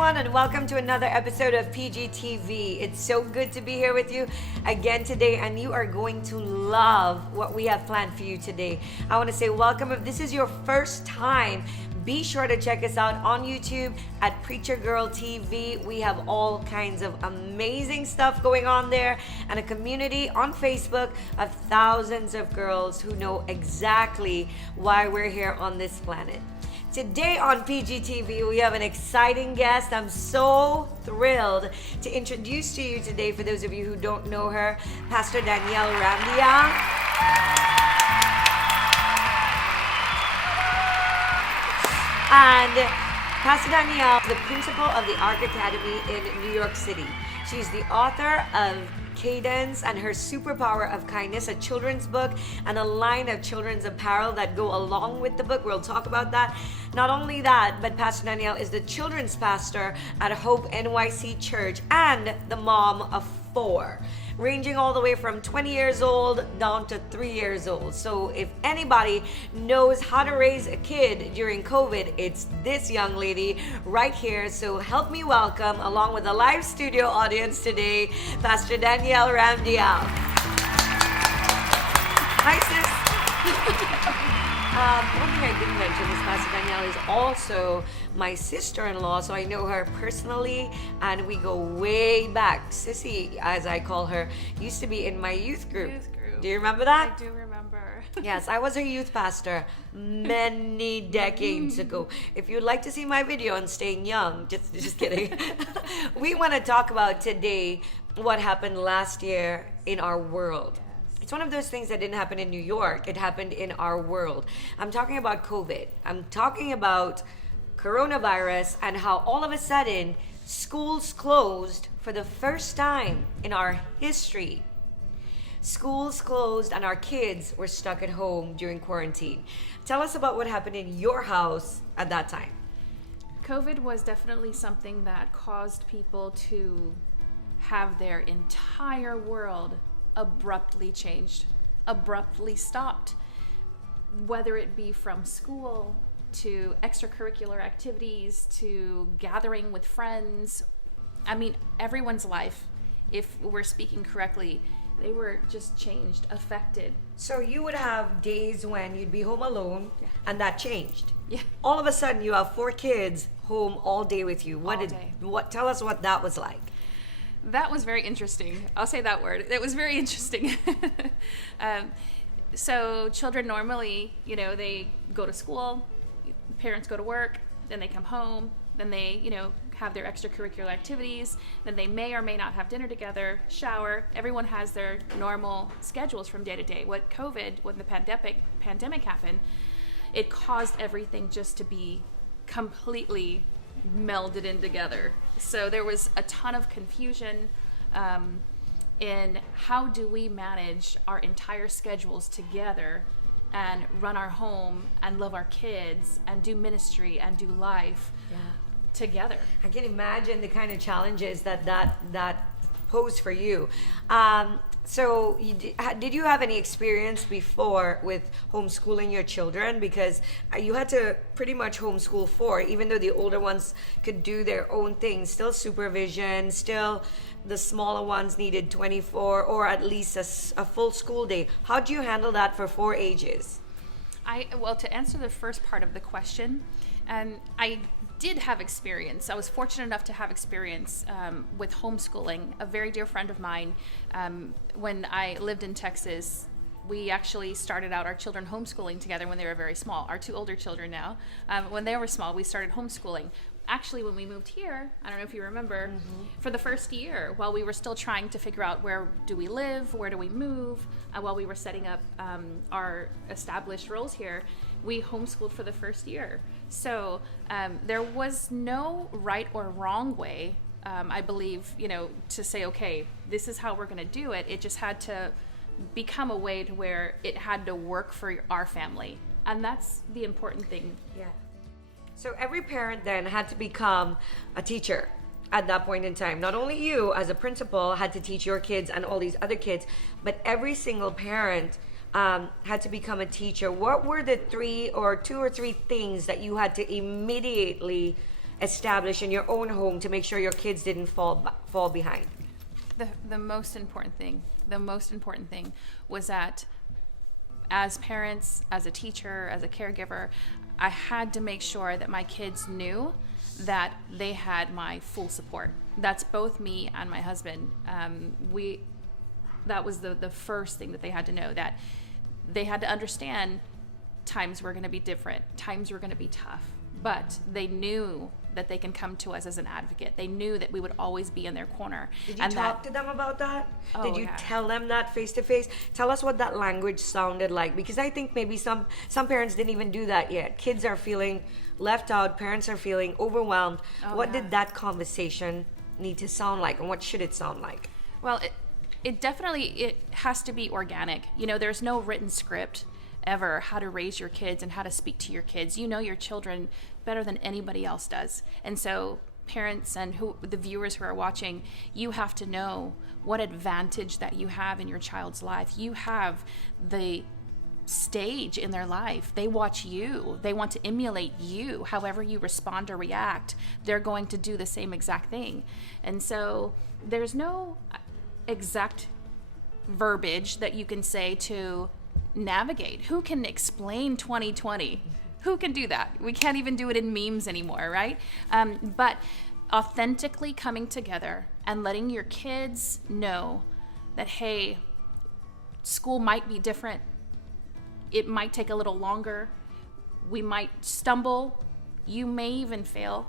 everyone, and welcome to another episode of PGTV. It's so good to be here with you again today, and you are going to love what we have planned for you today. I want to say welcome. If this is your first time, be sure to check us out on YouTube at Preacher Girl TV. We have all kinds of amazing stuff going on there, and a community on Facebook of thousands of girls who know exactly why we're here on this planet. Today on PGTV, we have an exciting guest. I'm so thrilled to introduce to you today, for those of you who don't know her, Pastor Danielle Ramdial. And Pastor Danielle is the principal of the Ark Academy in New York City. She's the author of Cadence and her Superpower of Kindness, a children's book, and a line of children's apparel that go along with the book. We'll talk about that. Not only that, but Pastor Danielle is the children's pastor at HopeNYC Church and the mom of 4, ranging all the way from 20 years old down to 3 years old. So if anybody knows how to raise a kid during COVID, it's this young lady right here. So help me welcome, along with the live studio audience today, Pastor Danielle Ramdial. Hi, sis. One thing I didn't mention is Pastor Danielle is also my sister-in-law, so I know her personally, and we go way back. Sissy, as I call her, used to be in my youth group. Do you remember that? I do remember. Yes, I was her youth pastor many decades ago. If you'd like to see my video on staying young, just kidding. We want to talk about today what happened last year in our world. It's one of those things that didn't happen in New York. It happened in our world. I'm talking about COVID. I'm talking about coronavirus and how all of a sudden schools closed for the first time in our history. Schools closed and our kids were stuck at home during quarantine. Tell us about what happened in your house at that time. COVID was definitely something that caused people to have their entire world abruptly changed, abruptly stopped, whether it be from school to extracurricular activities to gathering with friends. I mean, everyone's life, if we're speaking correctly, they were just changed, affected. So you would have days when you'd be home alone, and that changed. Yeah. All of a sudden, you have 4 kids home all day with you. Tell us what that was like. That was very interesting. I'll say that word. It was very interesting. So children normally, they go to school, parents go to work, then they come home, then they, have their extracurricular activities, then they may or may not have dinner together, shower. Everyone has their normal schedules from day to day. When the pandemic happened, it caused everything just to be completely melded in together. So there was a ton of confusion in how do we manage our entire schedules together and run our home and love our kids and do ministry and do life together. I can imagine the kind of challenges that posed for you. So did you have any experience before with homeschooling your children? Because you had to pretty much homeschool 4, even though the older ones could do their own things, still supervision, still the smaller ones needed 24 or at least a full school day. How do you handle that for 4 ages? Well, to answer the first part of the question, I did have experience. I was fortunate enough to have experience with homeschooling. A very dear friend of mine, when I lived in Texas, we actually started out our children homeschooling together when they were very small. Our 2 older children now, when they were small, we started homeschooling. Actually, when we moved here, I don't know if you remember, for the first year, while we were still trying to figure out where do we live, where do we move, while we were setting up our established roles here, we homeschooled for the first year. So there was no right or wrong way, I believe, to say, okay, this is how we're going to do it. It just had to become a way to where it had to work for our family. And that's the important thing. Yeah. So every parent then had to become a teacher at that point in time. Not only you as a principal had to teach your kids and all these other kids, but every single parent had to become a teacher. What were the 2 or 3 things that you had to immediately establish in your own home to make sure your kids didn't fall behind? The most important thing was that as parents, as a teacher, as a caregiver, I had to make sure that my kids knew that they had my full support. That's both me and my husband. That was the first thing that they had to know, that they had to understand times were going to be different, times were going to be tough, but they knew that they can come to us as an advocate. They knew that we would always be in their corner. Did you talk to them about that? Oh, Did you yeah. tell them that face to face? Tell us what that language sounded like, because I think maybe some parents didn't even do that yet. Kids are feeling left out, parents are feeling overwhelmed. What did that conversation need to sound like, and what should it sound like? Well, it definitely has to be organic. There's no written script ever how to raise your kids and how to speak to your kids. You know your children better than anybody else does. And so parents and the viewers who are watching, you have to know what advantage that you have in your child's life. You have the stage in their life. They watch you. They want to emulate you. However you respond or react, they're going to do the same exact thing. And so there's no exact verbiage that you can say to navigate. Who can explain 2020? Who can do that? We can't even do it in memes anymore, right? But authentically coming together and letting your kids know that, hey, school might be different. It might take a little longer. We might stumble. You may even fail.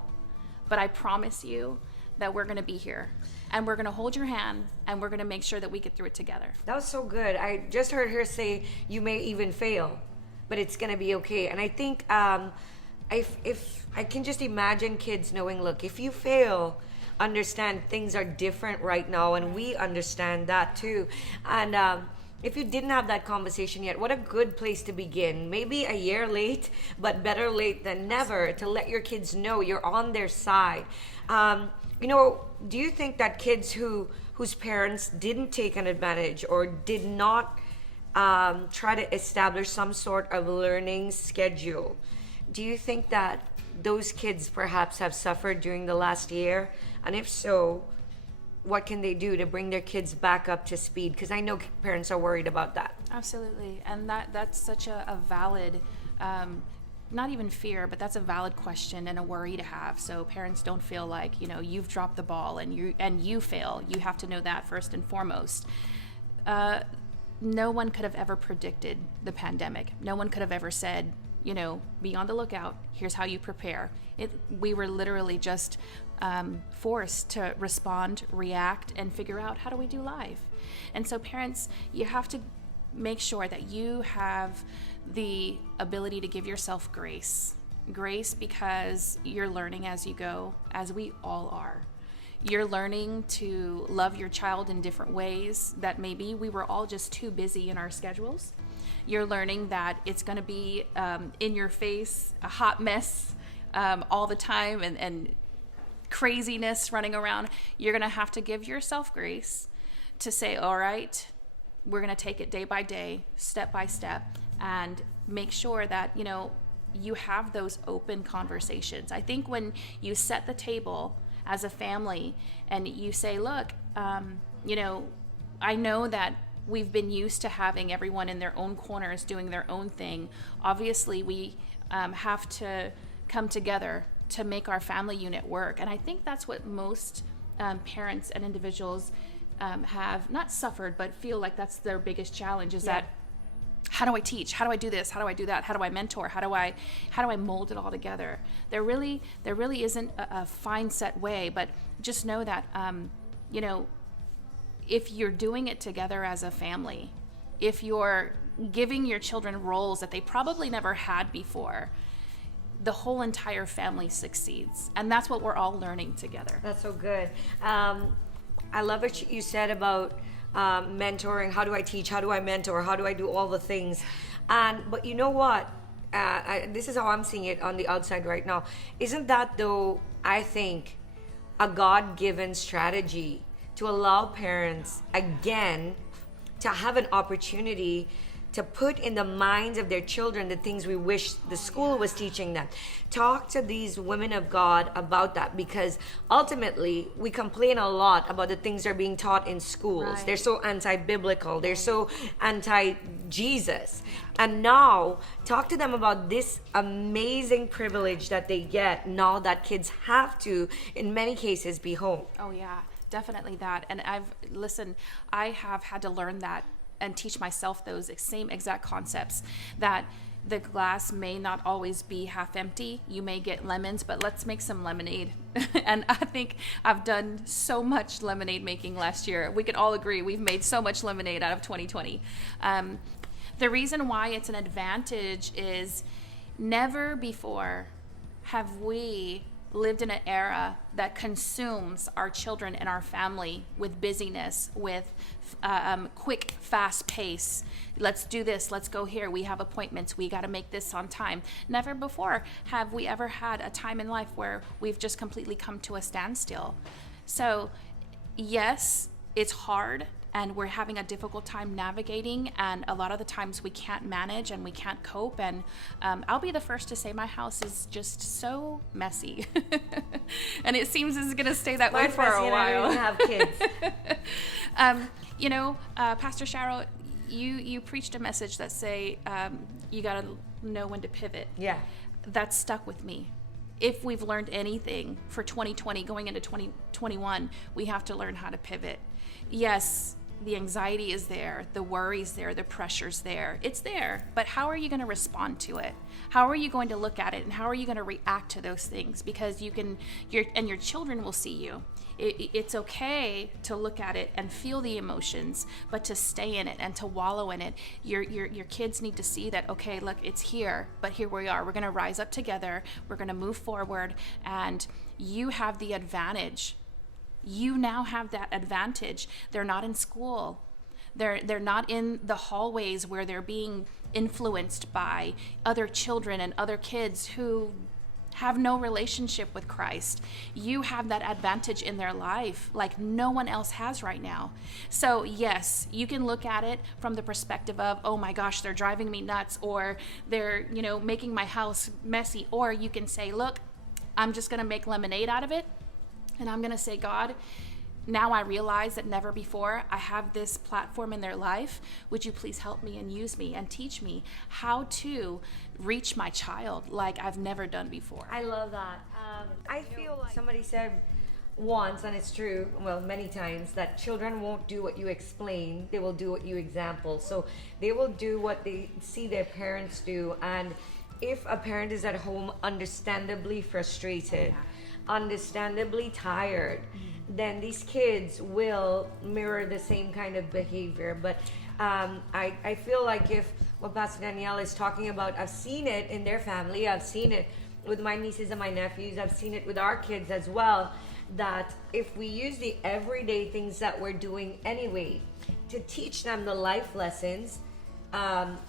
But I promise you that we're going to be here. And we're going to hold your hand, and we're going to make sure that we get through it together. That was so good. I just heard her say, you may even fail, but it's going to be okay. And I think if I can just imagine kids knowing, look, if you fail, understand things are different right now, and we understand that too. And if you didn't have that conversation yet, what a good place to begin. Maybe a year late, but better late than never, to let your kids know you're on their side. Do you think that kids whose parents didn't take an advantage or did not try to establish some sort of learning schedule, do you think that those kids perhaps have suffered during the last year? And if so, what can they do to bring their kids back up to speed? Because I know parents are worried about that. Absolutely. And that's such a valid not even fear, but that's a valid question and a worry to have. So parents don't feel like, you've dropped the ball and you fail. You have to know that first and foremost. No one could have ever predicted the pandemic. No one could have ever said, be on the lookout. Here's how you prepare. We were literally just forced to respond, react, and figure out, how do we do life? And so parents, you have to make sure that you have the ability to give yourself grace because you're learning as you go, as we all are. You're learning to love your child in different ways that maybe we were all just too busy in our schedules. You're learning that it's going to be in your face, a hot mess all the time, and craziness running around. You're going to have to give yourself grace to say, all right, we're going to take it day by day, step by step, and make sure that, you have those open conversations. I think when you set the table as a family and you say, look, I know that we've been used to having everyone in their own corners doing their own thing. Obviously, we have to come together to make our family unit work. And I think that's what most parents and individuals have not suffered, but feel like that's their biggest challenge is that, how do I teach? How do I do this? How do I do that? How do I mentor? How do I mold it all together? There really isn't a fine set way, but just know that, if you're doing it together as a family, if you're giving your children roles that they probably never had before, the whole entire family succeeds. And that's what we're all learning together. That's so good. I love what you said about mentoring. How do I teach? How do I mentor? How do I do all the things? But you know what? This is how I'm seeing it on the outside right now. Isn't that, though, I think, a God-given strategy to allow parents, again, to have an opportunity to put in the minds of their children the things we wish the school was teaching them. Talk to these women of God about that, because ultimately we complain a lot about the things that are being taught in schools. Right. They're so anti-biblical, they're so anti-Jesus. And now talk to them about this amazing privilege that they get now that kids have to, in many cases, be home. Oh yeah, definitely that. And I have had to learn that and teach myself those same exact concepts, that the glass may not always be half empty. You may get lemons, but let's make some lemonade. And I think I've done so much lemonade making last year. We can all agree we've made so much lemonade out of 2020. The reason why it's an advantage is never before have we lived in an era that consumes our children and our family with busyness, with quick, fast pace. Let's do this, let's go here, we have appointments, we got to make this on time. Never before have we ever had a time in life where we've just completely come to a standstill. So yes, it's hard, and we're having a difficult time navigating, and a lot of the times we can't manage and we can't cope. And I'll be the first to say my house is just so messy. And it seems it's going to stay that way for a while. I don't even have kids. Pastor Sharo, you preached a message that say you got to know when to pivot. Yeah. That stuck with me. If we've learned anything for 2020 going into 2021, we have to learn how to pivot. Yes, the anxiety is there, the worry's there, the pressure's there. It's there, but how are you going to respond to it? How are you going to look at it, and how are you going to react to those things? Because your children will see you. It's okay to look at it and feel the emotions, but to stay in it and to wallow in it. Your kids need to see that, okay, look, it's here, but here we are. We're going to rise up together. We're going to move forward, and you have the advantage. You now have that advantage. They're not in school. They're not in the hallways where they're being influenced by other children and other kids who have no relationship with Christ. You have that advantage in their life like no one else has right now. So yes, you can look at it from the perspective of, oh my gosh, they're driving me nuts, or they're, making my house messy. Or you can say, look, I'm just going to make lemonade out of it. And I'm going to say, God, now I realize that never before I have this platform in their life. Would you please help me and use me and teach me how to reach my child like I've never done before? I love that. I feel like somebody said once, and it's true, well, many times, that children won't do what you explain, they will do what you example. So they will do what they see their parents do. And if a parent is at home understandably frustrated, understandably tired, then these kids will mirror the same kind of behavior. But I feel like if what Pastor Danielle is talking about, I've seen it in their family, I've seen it with my nieces and my nephews, I've seen it with our kids as well, that if we use the everyday things that we're doing anyway to teach them the life lessons,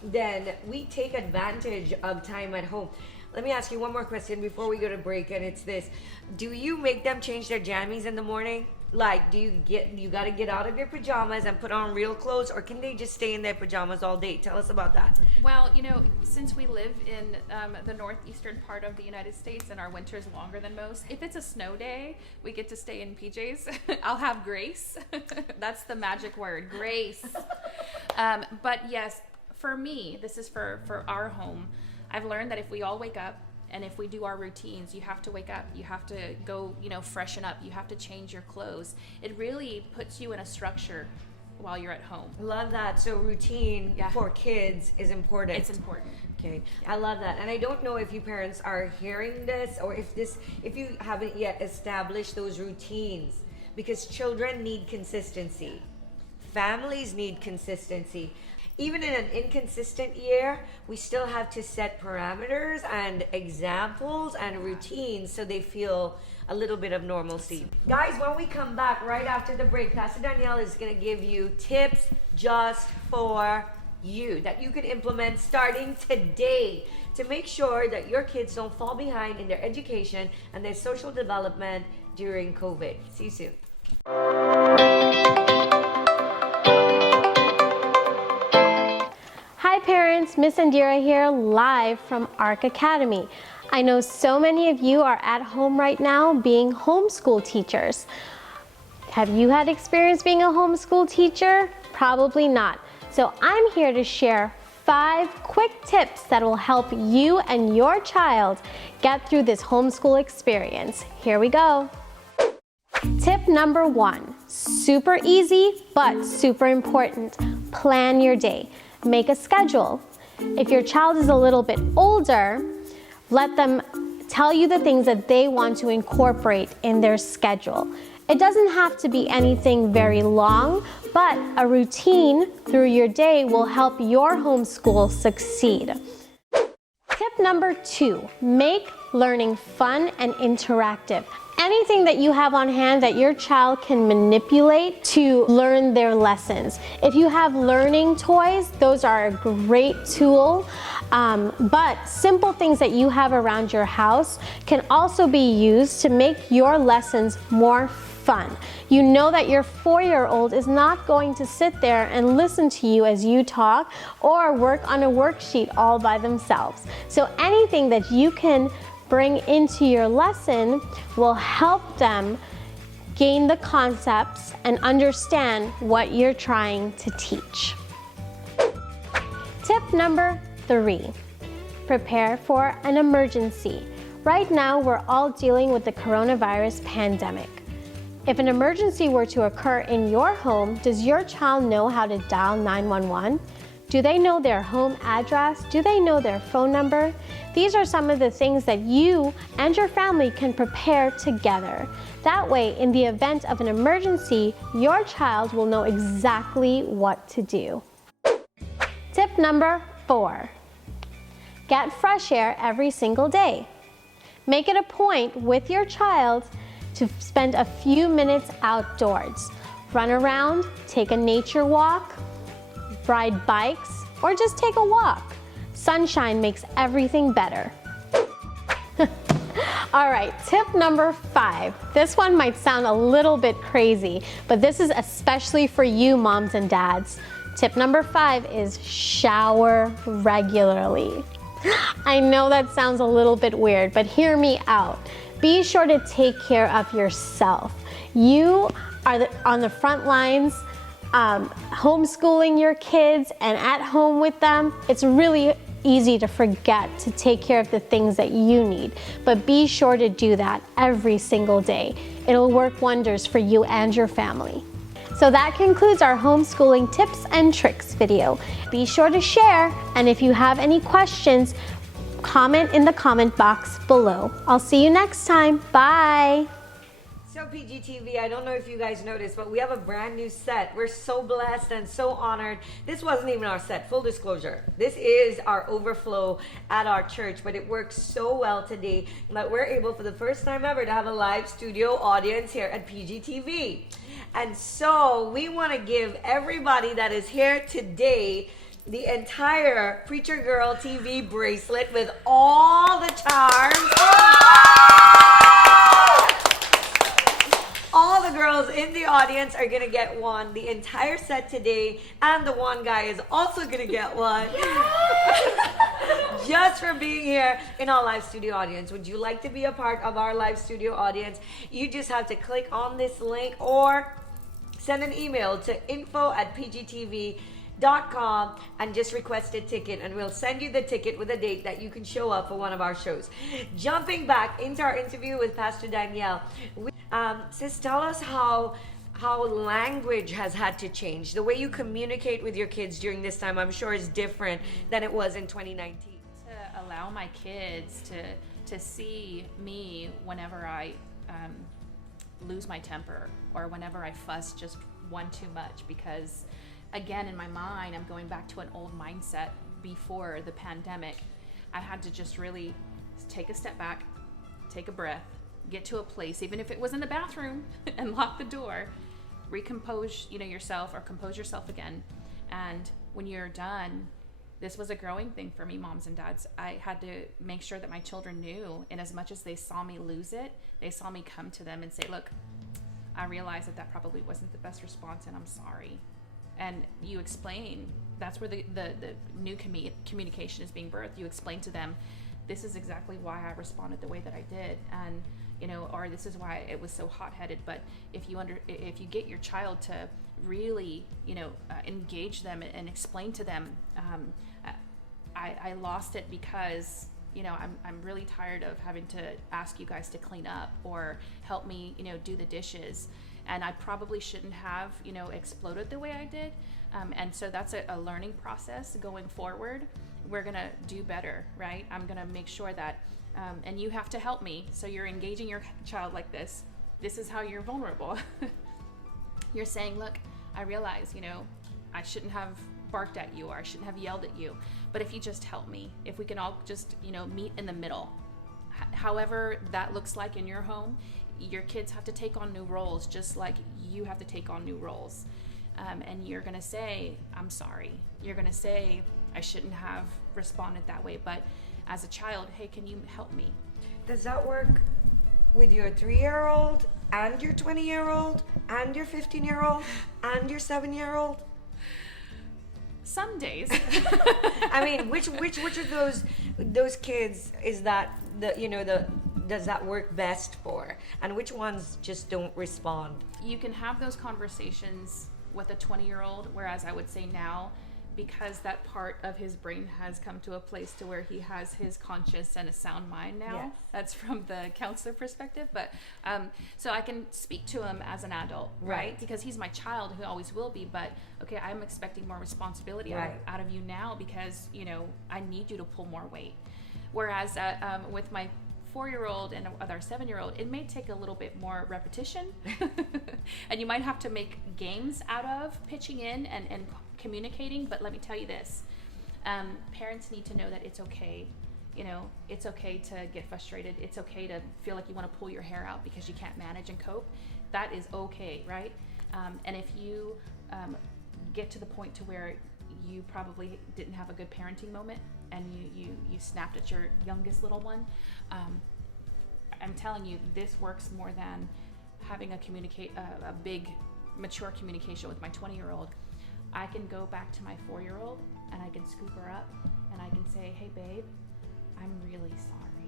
then we take advantage of time at home. Let me ask you one more question before we go to break, and it's this. Do you make them change their jammies in the morning? Like, you got to get out of your pajamas and put on real clothes, or can they just stay in their pajamas all day? Tell us about that. Well, since we live in the northeastern part of the United States and our winter is longer than most, if it's a snow day, we get to stay in PJs. I'll have grace. That's the magic word, grace. But yes, for me, this is for our home. I've learned that if we all wake up and if we do our routines, you have to wake up, you have to go, freshen up, you have to change your clothes. It really puts you in a structure while you're at home. Love that. So routine for kids is important. It's important. Okay. I love that. And I don't know if you parents are hearing this, or if you haven't yet established those routines, because children need consistency. Families need consistency. Even in an inconsistent year, we still have to set parameters and examples and routines so they feel a little bit of normalcy. Guys, when we come back right after the break, Pastor Danielle is going to give you tips just for you that you can implement starting today to make sure that your kids don't fall behind in their education and their social development during COVID. See you soon. Hi parents, Miss Indira here, live from ARC Academy. I know so many of you are at home right now being homeschool teachers. Have you had experience being a homeschool teacher? Probably not. So I'm here to share 5 quick tips that will help you and your child get through this homeschool experience. Here we go. Tip number 1, super easy but super important. Plan your day. Make a schedule. If your child is a little bit older, let them tell you the things that they want to incorporate in their schedule. It doesn't have to be anything very long, but a routine through your day will help your homeschool succeed. Tip number 2, make learning fun and interactive. Anything that you have on hand that your child can manipulate to learn their lessons. If you have learning toys, those are a great tool, but simple things that you have around your house can also be used to make your lessons more fun. You know that your 4-year-old is not going to sit there and listen to you as you talk or work on a worksheet all by themselves. So anything that you can bring into your lesson will help them gain the concepts and understand what you're trying to teach. Tip number 3, prepare for an emergency. Right now, we're all dealing with the coronavirus pandemic. If an emergency were to occur in your home, does your child know how to dial 911? Do they know their home address? Do they know their phone number? These are some of the things that you and your family can prepare together. That way, in the event of an emergency, your child will know exactly what to do. Tip number 4, get fresh air every single day. Make it a point with your child to spend a few minutes outdoors. Run around, take a nature walk, ride bikes, or just take a walk. Sunshine makes everything better. All right, tip number 5. This one might sound a little bit crazy, but this is especially for you moms and dads. Tip number 5 is shower regularly. I know that sounds a little bit weird, but hear me out. Be sure to take care of yourself. You are on the front lines, homeschooling your kids and at home with them. It's really easy to forget to take care of the things that you need, but be sure to do that every single day. It'll work wonders for you and your family. So that concludes our homeschooling tips and tricks video. Be sure to share, and if you have any questions, comment in the comment box below. I'll see you next time. Bye. So PGTV, I don't know if you guys noticed, but we have a brand new set. We're so blessed and so honored. This wasn't even our set, full disclosure. This is our overflow at our church, but it works so well today that we're able for the first time ever to have a live studio audience here at PGTV. And so we want to give everybody that is here today the entire Preacher Girl TV bracelet with all the charms. All the girls in the audience are gonna get one, the entire set today, and the one guy is also gonna get one. Just for being here in our live studio audience. Would you like to be a part of our live studio audience? You just have to click on this link or send an email to info@pgtv.com and just request a ticket, and we'll send you the ticket with a date that you can show up for one of our shows. Jumping back into our interview with Pastor Danielle, sis, tell us how language has had to change. The way you communicate with your kids during this time, I'm sure, is different than it was in 2019. To allow my kids to see me whenever I lose my temper or whenever I fuss just one too much, because again, in my mind, I'm going back to an old mindset before the pandemic. I had to just really take a step back, take a breath, get to a place, even if it was in the bathroom, and lock the door, recompose, yourself, or compose yourself again. And when you're done, this was a growing thing for me, moms and dads. I had to make sure that my children knew, and as much as they saw me lose it, they saw me come to them and say, look, I realize that probably wasn't the best response, and I'm sorry. And you explain that's where the new communication is being birthed. You explain to them, this is exactly why I responded the way that I did, and or this is why it was so hot-headed. But if you get your child to really engage them and explain to them, I lost it because I'm really tired of having to ask you guys to clean up or help me do the dishes, and I probably shouldn't have exploded the way I did, and so that's a learning process going forward. We're gonna do better, right? I'm gonna make sure that and you have to help me. So you're engaging your child like this. This is how you're vulnerable. You're saying, look, I realize, I shouldn't have barked at you, or I shouldn't have yelled at you. But if you just help me, if we can all just, meet in the middle, however that looks like in your home, your kids have to take on new roles, just like you have to take on new roles. And you're gonna say, I'm sorry. You're gonna say, I shouldn't have responded that way. But as a child, hey, can you help me? Does that work with your 3-year-old and your 20-year-old and your 15-year-old and your 7-year-old? Some days. I mean, which of those kids is that does that work best for, and which ones just don't respond? You can have those conversations with a 20-year-old, whereas I would say now, because that part of his brain has come to a place to where he has his conscience and a sound mind now. Yes. That's from the counselor perspective, but so I can speak to him as an adult, right? Because he's my child, who always will be, but okay, I'm expecting more responsibility out of you now, because I need you to pull more weight. Whereas with my 4-year-old and with our 7-year-old, it may take a little bit more repetition and you might have to make games out of pitching in and communicating. But let me tell you this, parents need to know that it's okay. It's okay to get frustrated. It's okay to feel like you want to pull your hair out because you can't manage and cope. That is okay, right? And if you get to the point to where you probably didn't have a good parenting moment and you snapped at your youngest little one, I'm telling you, this works more than having a big mature communication with my 20-year-old. I can go back to my 4-year-old and I can scoop her up and I can say, hey babe, I'm really sorry.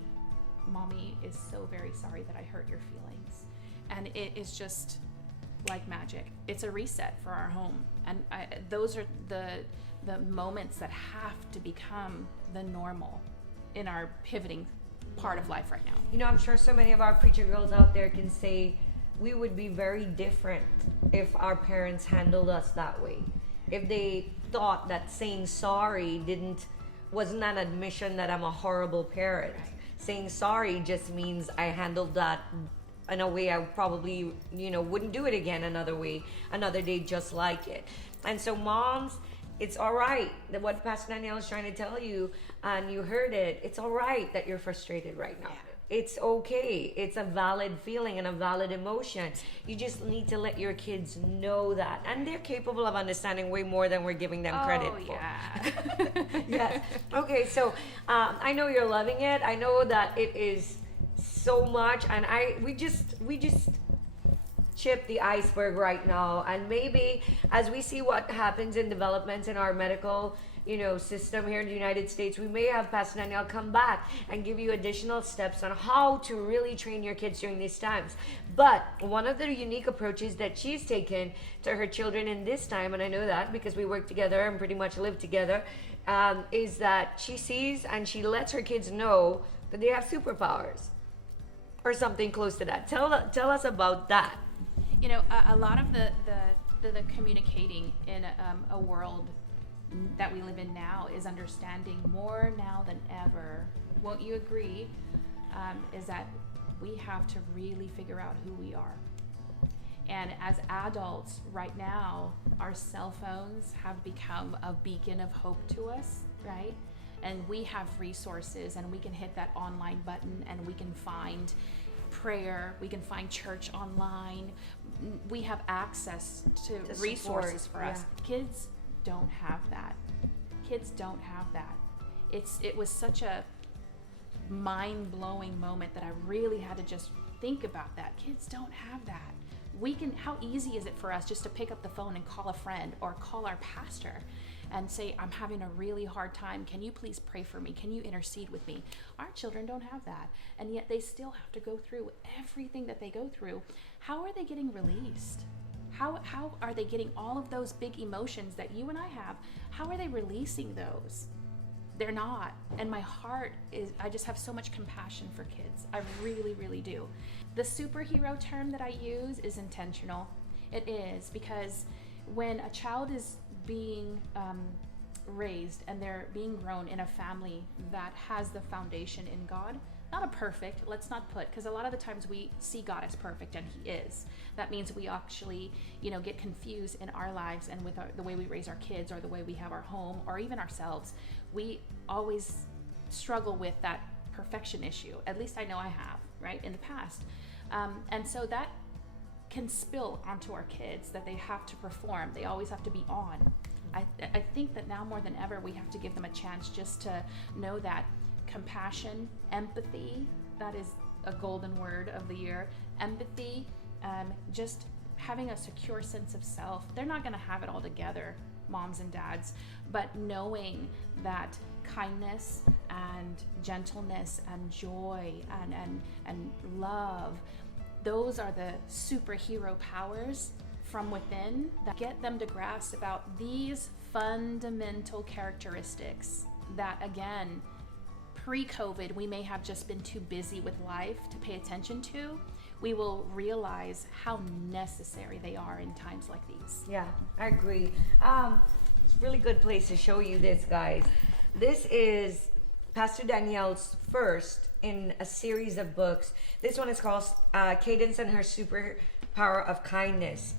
Mommy is so very sorry that I hurt your feelings. And it is just like magic. It's a reset for our home. And those are the moments that have to become the normal in our pivoting part of life right now. I'm sure so many of our preacher girls out there can say we would be very different if our parents handled us that way. If they thought that saying sorry wasn't an admission that I'm a horrible parent. Right. Saying sorry just means I handled that in a way I probably, wouldn't do it again another day just like it. And so moms, it's all right that what Pastor Danielle is trying to tell you, and you heard it, it's all right that you're frustrated right now. Yeah. It's okay. It's a valid feeling and a valid emotion. You just need to let your kids know that. And they're capable of understanding way more than we're giving them credit for. Yeah. Yes. Okay, so I know you're loving it. I know that it is so much, and we just chip the iceberg right now. And maybe as we see what happens in developments in our medical system here in the United States, we may have Pastor Danielle come back and give you additional steps on how to really train your kids during these times. But one of the unique approaches that she's taken to her children in this time, and I know that because we work together and pretty much live together, is that she sees and she lets her kids know that they have superpowers or something close to that. Tell us about that. A lot of the communicating in a world that we live in now is understanding more now than ever. Won't you agree? Is that we have to really figure out who we are. And as adults right now, our cell phones have become a beacon of hope to us, right? And we have resources, and we can hit that online button and we can find prayer, we can find church online. We have access to resources support, for us. Kids don't have that. Kids don't have that. It was such a mind-blowing moment that I really had to just think about that. Kids don't have that. How easy is it for us just to pick up the phone and call a friend or call our pastor? and say, I'm having a really hard time. Can you please pray for me? Can you intercede with me? Our children don't have that. And yet they still have to go through everything that they go through. How are they getting released? How are they getting all of those big emotions that you and I have? How are they releasing those? They're not. And my heart is, I just have so much compassion for kids. I really, really do. The superhero term that I use is intentional. It is, because when a child is being raised and they're being grown in a family that has the foundation in God, not a perfect, let's not put, because a lot of the times we see God as perfect, and He is. That means we actually, get confused in our lives and with the way we raise our kids, or the way we have our home, or even ourselves. We always struggle with that perfection issue. At least I know I have, right, in the past. And so that can spill onto our kids, that they have to perform. They always have to be on. I think that now more than ever, we have to give them a chance just to know that compassion, empathy, that is a golden word of the year. Empathy, just having a secure sense of self. They're not going to have it all together, moms and dads, but knowing that kindness and gentleness and joy and love, those are the superhero powers from within that get them to grasp about these fundamental characteristics that, again, pre-COVID, we may have just been too busy with life to pay attention to. We will realize how necessary they are in times like these. Yeah, I agree. It's a really good place to show you this, guys. This is Pastor Danielle's first in a series of books. This one is called Cadence and Her Superpower of Kindness.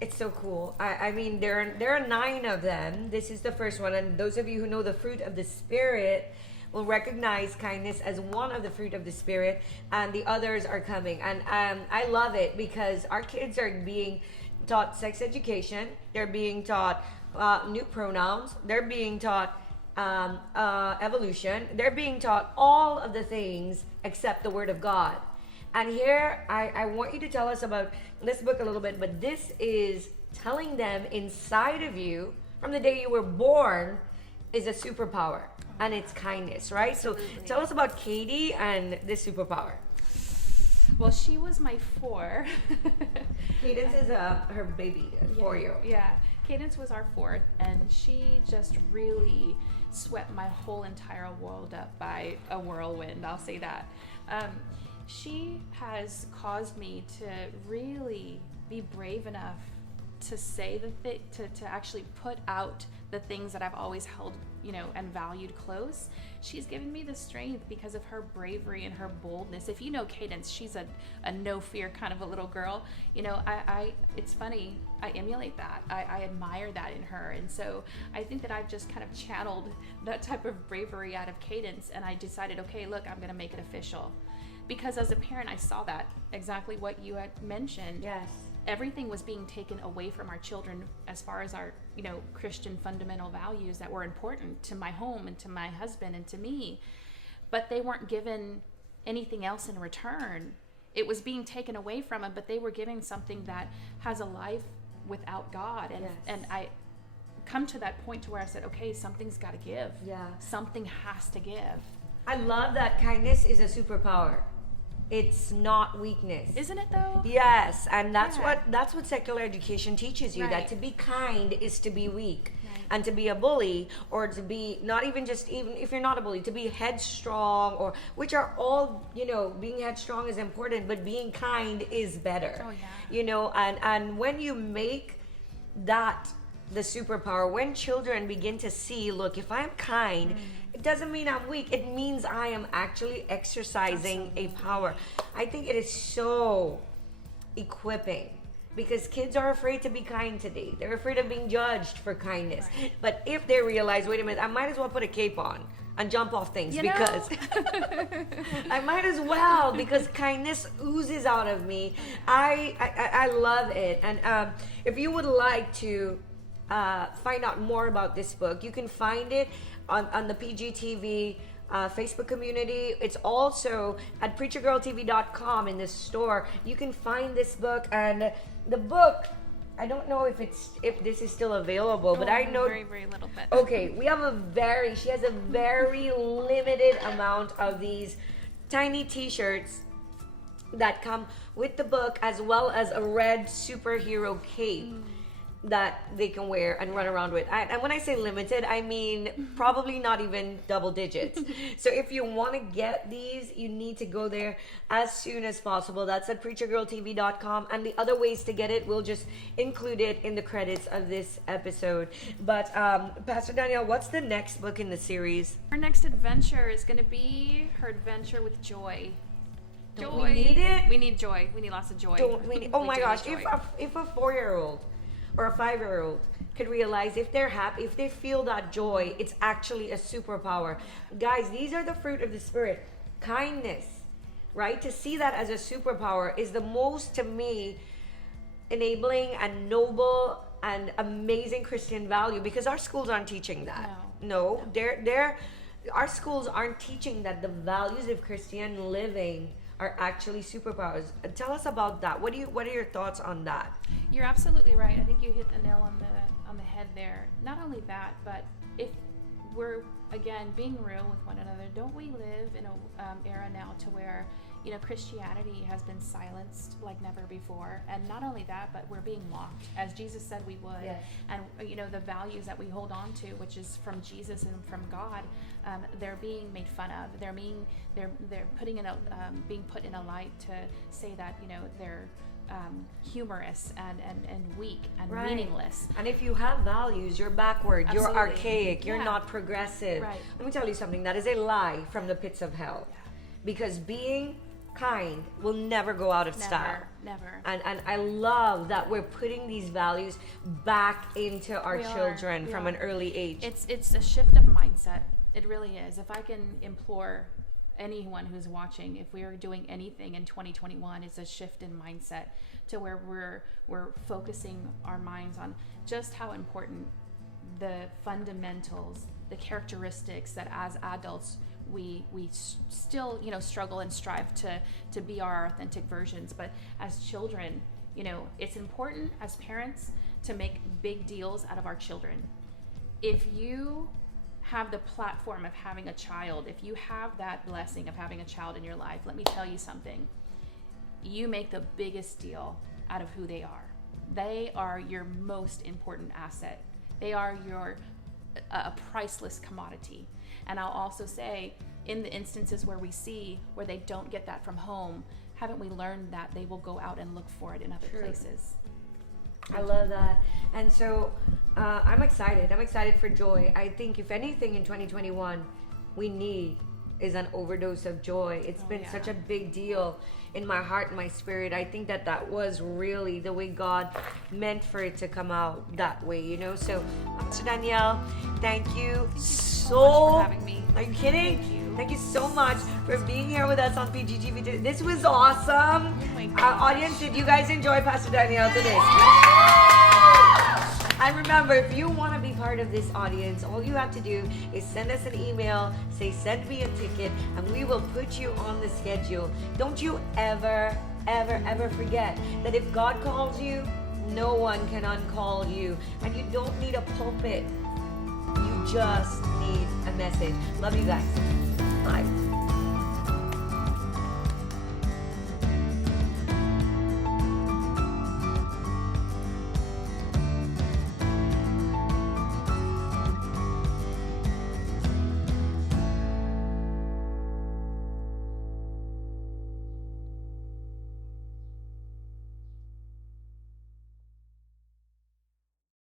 It's so cool. I mean, there are 9 of them. This is the first one, and those of you who know the fruit of the Spirit will recognize kindness as one of the fruit of the Spirit, and the others are coming. And I love it because our kids are being taught sex education. They're being taught new pronouns. They're being taught evolution. They're being taught all of the things except the Word of God. And here, I want you to tell us about this book a little bit, but this is telling them inside of you, from the day you were born, is a superpower, and it's kindness, right? Absolutely. So tell us about Katie and this superpower. Well, she was my 4. Cadence is her baby, 4-year-old. Yeah, Cadence was our 4th, and she just really swept my whole entire world up by a whirlwind, I'll say that. She has caused me to really be brave enough to say to actually put out the things that I've always held, and valued close. She's given me the strength because of her bravery and her boldness. If you know Cadence, she's a no fear kind of a little girl. It's funny, I emulate that. I admire that in her. And so I think that I've just kind of channeled that type of bravery out of Cadence, and I decided, okay, look, I'm gonna make it official. Because as a parent, I saw that, exactly what you had mentioned. Yes. Everything was being taken away from our children as far as our, Christian fundamental values that were important to my home and to my husband and to me. But they weren't given anything else in return. It was being taken away from them, but they were giving something that has a life without God. And, yes. and I come to that point to where I said, okay, something's got to give. Yeah. Something has to give. I love that kindness is a superpower. It's not weakness. Isn't it though? Yes, and that's what secular education teaches you, Right. that to be kind is to be weak. Right. And to be a bully, or to be not even if you're not a bully, to be headstrong, or which are all, being headstrong is important, but being kind is better. Oh, yeah. And when you make that the superpower, when children begin to see, look, if I'm kind, it doesn't mean I'm weak. It means I am actually exercising a power. I think it is so equipping, because kids are afraid to be kind today. They're afraid of being judged for kindness. Right. But if they realize, wait a minute, I might as well put a cape on and jump off things, because I might as well, because kindness oozes out of me. I love it. And if you would like to find out more about this book, you can find it on the PGTV Facebook community. It's also at preachergirltv.com in the store. You can find this book, and the book I don't know if this is still available, but I know very, very little bit. Okay, she has a very limited amount of these tiny t-shirts that come with the book, as well as a red superhero cape that they can wear and run around with. And when I say limited, I mean probably not even double digits. So if you want to get these, you need to go there as soon as possible. That's at preachergirltv.com, and the other ways to get it, we'll just include it in the credits of this episode. But Pastor Danielle, what's the next book in the series? Her next adventure is going to be her adventure with joy. Don't we need it? We need joy. We need lots of joy. Oh my gosh, if a 4-year-old or a 5-year-old could realize, if they're happy, if they feel that joy, it's actually a superpower. Guys, these are the fruit of the Spirit. Kindness, right? To see that as a superpower is the most, to me, enabling and noble and amazing Christian value, because our schools aren't teaching that. No. Our schools aren't teaching that the values of Christian living are actually superpowers. Tell us about that. What are your thoughts on that? You're absolutely right. I think you hit the nail on the head there. Not only that, but if we're, again, being real with one another, don't we live in an era now to where, Christianity has been silenced like never before? And not only that, but we're being mocked, as Jesus said we would. Yes. And the values that we hold on to, which is from Jesus and from God, they're being made fun of. They're being put in a light to say that they're humorous and weak and meaningless. And if you have values, you're backward, Absolutely. you're archaic, you're not progressive. Right. Let me tell you something. That is a lie from the pits of hell. Yeah. Because being kind will never go out of style. Never. And I love that we're putting these values back into our children from an early age. It's a shift of mindset. It really is. If I can implore anyone who's watching, if we are doing anything in 2021, it's a shift in mindset to where we're focusing our minds on just how important the fundamentals, the characteristics that as adults we still struggle and strive to be our authentic versions, but as children, it's important as parents to make big deals out of our children. If you have the platform of having a child, if you have that blessing of having a child in your life, let me tell you something. You make the biggest deal out of who they are. They are your most important asset. They are your a priceless commodity. And I'll also say, in the instances where we see where they don't get that from home, haven't we learned that they will go out and look for it in other places? I love that. And so I'm excited. I'm excited for joy. I think if anything in 2021 we need is an overdose of joy. It's been such a big deal in my heart and my spirit. I think that was really the way God meant for it to come out that way, So, Pastor Danielle, thank you so much for having me. Are you kidding? Thank you. Thank you so much for being here with us on PGTV. This was awesome. Oh my Our gosh. audience, did you guys enjoy Pastor Danielle today? And remember, if you want to be part of this audience, all you have to do is send us an email, say send me a ticket, and we will put you on the schedule. Don't you ever forget that if God calls you, no one can uncall you. And you don't need a pulpit. You just need a message. Love you guys. Bye.